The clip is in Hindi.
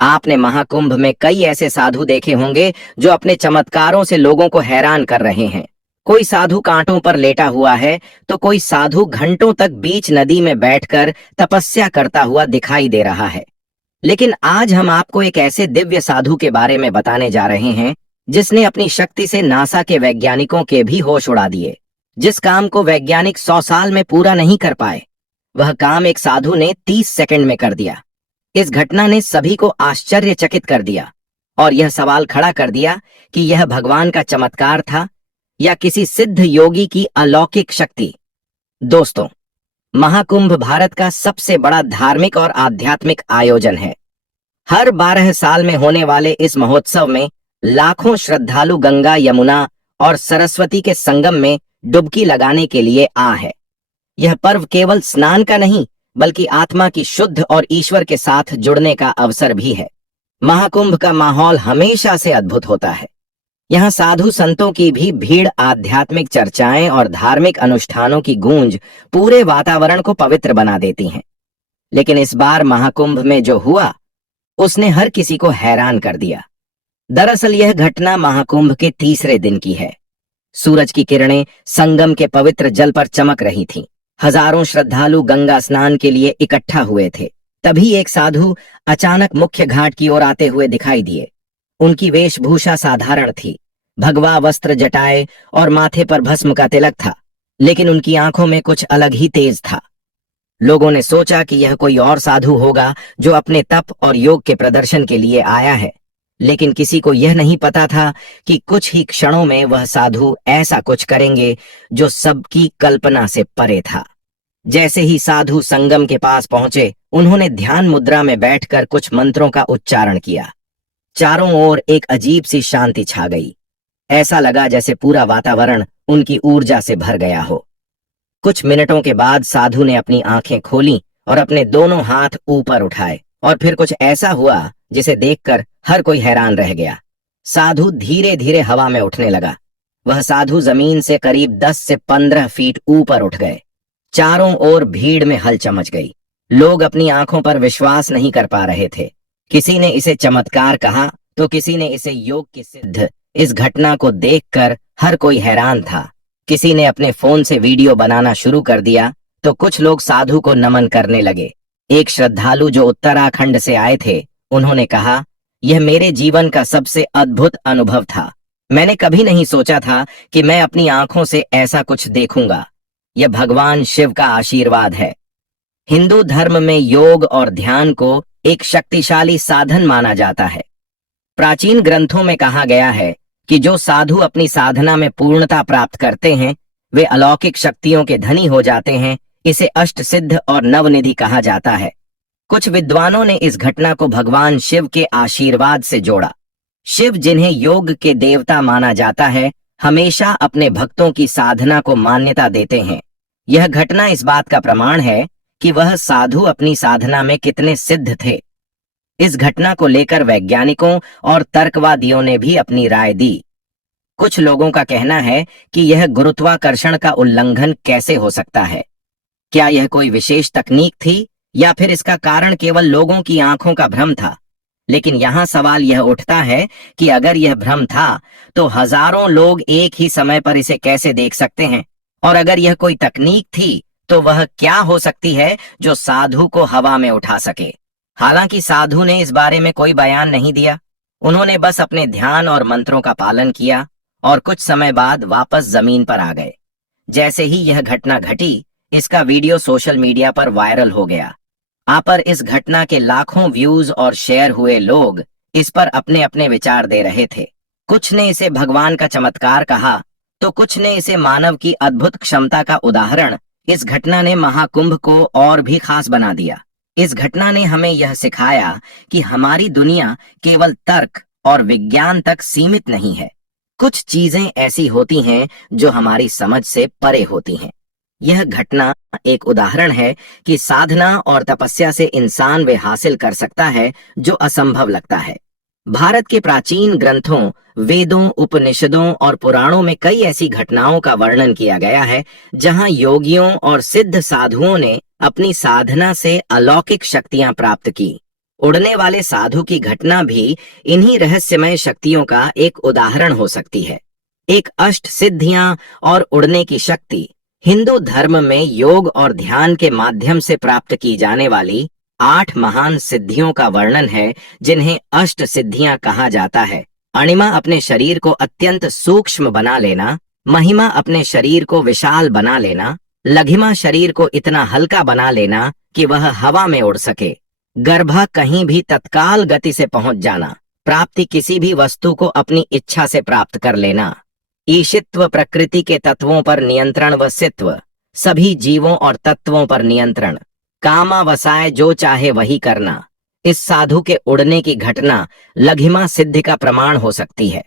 आपने महाकुंभ में कई ऐसे साधु देखे होंगे जो अपने चमत्कारों से लोगों को हैरान कर रहे हैं। कोई साधु कांटों पर लेटा हुआ है तो कोई साधु घंटों तक बीच नदी में बैठकर तपस्या करता हुआ दिखाई दे रहा है। लेकिन आज हम आपको एक ऐसे दिव्य साधु के बारे में बताने जा रहे हैं जिसने अपनी शक्ति से नासा के वैज्ञानिकों के भी होश उड़ा दिए। जिस काम को वैज्ञानिक 100 साल में पूरा नहीं कर पाए, वह काम एक साधु ने 30 सेकंड में कर दिया। इस घटना ने सभी को आश्चर्यचकित कर दिया और यह सवाल खड़ा कर दिया कि यह भगवान का चमत्कार था या किसी सिद्ध योगी की अलौकिक शक्ति। दोस्तों, महाकुंभ भारत का सबसे बड़ा धार्मिक और आध्यात्मिक आयोजन है। हर 12 साल में होने वाले इस महोत्सव में लाखों श्रद्धालु गंगा, यमुना और सरस्वती के संगम में डुबकी लगाने के लिए आ है। यह पर्व केवल स्नान का नहीं, बल्कि आत्मा की शुद्ध और ईश्वर के साथ जुड़ने का अवसर भी है। महाकुंभ का माहौल हमेशा से अद्भुत होता है। यहाँ साधु संतों की भी भीड़, आध्यात्मिक चर्चाएं और धार्मिक अनुष्ठानों की गूंज पूरे वातावरण को पवित्र बना देती हैं। लेकिन इस बार महाकुंभ में जो हुआ, उसने हर किसी को हैरान कर दिया। दरअसल यह घटना महाकुंभ के तीसरे दिन की है। सूरज की किरणें संगम के पवित्र जल पर चमक रही थीं। हजारों श्रद्धालु गंगा स्नान के लिए इकट्ठा हुए थे। तभी एक साधु अचानक मुख्य घाट की ओर आते हुए दिखाई दिए। उनकी वेशभूषा साधारण थी, भगवा वस्त्र, जटाए और माथे पर भस्म का तिलक था, लेकिन उनकी आंखों में कुछ अलग ही तेज था। लोगों ने सोचा कि यह कोई और साधु होगा जो अपने तप और योग के प्रदर्शन के लिए आया है, लेकिन किसी को यह नहीं पता था कि कुछ ही क्षणों में वह साधु ऐसा कुछ करेंगे जो सबकी कल्पना से परे था। जैसे ही साधु संगम के पास पहुंचे, उन्होंने ध्यान मुद्रा में बैठकर कुछ मंत्रों का उच्चारण किया। चारों ओर एक अजीब सी शांति छा गई। ऐसा लगा जैसे पूरा वातावरण उनकी ऊर्जा से भर गया हो। कुछ मिनटों के बाद साधु ने अपनी आंखें खोलीं और अपने दोनों हाथ ऊपर उठाए, और फिर कुछ ऐसा हुआ जिसे देखकर हर कोई हैरान रह गया। साधु धीरे धीरे हवा में उठने लगा। वह साधु जमीन से करीब 10 से 15 फीट ऊपर उठ गए। चारों ओर भीड़ में हलचल मच गई। लोग अपनी आंखों पर विश्वास नहीं कर पा रहे थे। किसी ने इसे चमत्कार कहा तो किसी ने इसे योग की सिद्ध। इस घटना को देखकर हर कोई हैरान था। किसी ने अपने फोन से वीडियो बनाना शुरू कर दिया तो कुछ लोग साधु को नमन करने लगे। एक श्रद्धालु जो उत्तराखंड से आए थे, उन्होंने कहा, यह मेरे जीवन का सबसे अद्भुत अनुभव था। मैंने कभी नहीं सोचा था कि मैं अपनी आंखों से ऐसा कुछ देखूंगा। यह भगवान शिव का आशीर्वाद है। हिंदू धर्म में योग और ध्यान को एक शक्तिशाली साधन माना जाता है। प्राचीन ग्रंथों में कहा गया है कि जो साधु अपनी साधना में पूर्णता प्राप्त करते हैं, वे अलौकिक शक्तियों के धनी हो जाते हैं। इसे अष्ट सिद्ध और नवनिधि कहा जाता है। कुछ विद्वानों ने इस घटना को भगवान शिव के आशीर्वाद से जोड़ा। शिव, जिन्हें योग के देवता माना जाता है, हमेशा अपने भक्तों की साधना को मान्यता देते हैं। यह घटना इस बात का प्रमाण है कि वह साधु अपनी साधना में कितने सिद्ध थे। इस घटना को लेकर वैज्ञानिकों और तर्कवादियों ने भी अपनी राय दी। कुछ लोगों का कहना है कि यह गुरुत्वाकर्षण का उल्लंघन कैसे हो सकता है। क्या यह कोई विशेष तकनीक थी या फिर इसका कारण केवल लोगों की आंखों का भ्रम था? लेकिन यहाँ सवाल यह उठता है कि अगर यह भ्रम था तो हजारों लोग एक ही समय पर इसे कैसे देख सकते हैं? और अगर यह कोई तकनीक थी तो वह क्या हो सकती है जो साधु को हवा में उठा सके? हालांकि साधु ने इस बारे में कोई बयान नहीं दिया। उन्होंने बस अपने ध्यान और मंत्रों का पालन किया और कुछ समय बाद वापस जमीन पर आ गए। जैसे ही यह घटना घटी, इसका वीडियो सोशल मीडिया पर वायरल हो गया। आप पर इस घटना के लाखों व्यूज और शेयर हुए। लोग इस पर अपने अपने विचार दे रहे थे। कुछ ने इसे भगवान का चमत्कार कहा तो कुछ ने इसे मानव की अद्भुत क्षमता का उदाहरण। इस घटना ने महाकुंभ को और भी खास बना दिया। इस घटना ने हमें यह सिखाया कि हमारी दुनिया केवल तर्क और विज्ञान तक सीमित नहीं है। कुछ चीजें ऐसी होती हैं जो हमारी समझ से परे होती हैं। यह घटना एक उदाहरण है कि साधना और तपस्या से इंसान वे हासिल कर सकता है जो असंभव लगता है। भारत के प्राचीन ग्रंथों, वेदों, उपनिषदों और पुराणों में कई ऐसी घटनाओं का वर्णन किया गया है जहां योगियों और सिद्ध साधुओं ने अपनी साधना से अलौकिक शक्तियां प्राप्त की। उड़ने वाले साधु की घटना भी इन्हीं रहस्यमय शक्तियों का एक उदाहरण हो सकती है। एक अष्ट सिद्धियां और उड़ने की शक्ति हिंदू धर्म में योग और ध्यान के माध्यम से प्राप्त की जाने वाली 8 महान सिद्धियों का वर्णन है, जिन्हें अष्ट सिद्धियां कहा जाता है। अणिमा अपने शरीर को अत्यंत सूक्ष्म बना लेना, महिमा अपने शरीर को विशाल बना लेना, लघिमा शरीर को इतना हल्का बना लेना कि वह हवा में उड़ सके, गर्भा कहीं भी तत्काल गति से पहुंच जाना, प्राप्ति किसी भी वस्तु को अपनी इच्छा से प्राप्त कर लेना, ईशित्व प्रकृति के तत्वों पर नियंत्रण व सित्व सभी जीवों और तत्वों पर नियंत्रण, कामावसाय जो चाहे वही करना। इस साधु के उड़ने की घटना लघिमा सिद्धि का प्रमाण हो सकती है।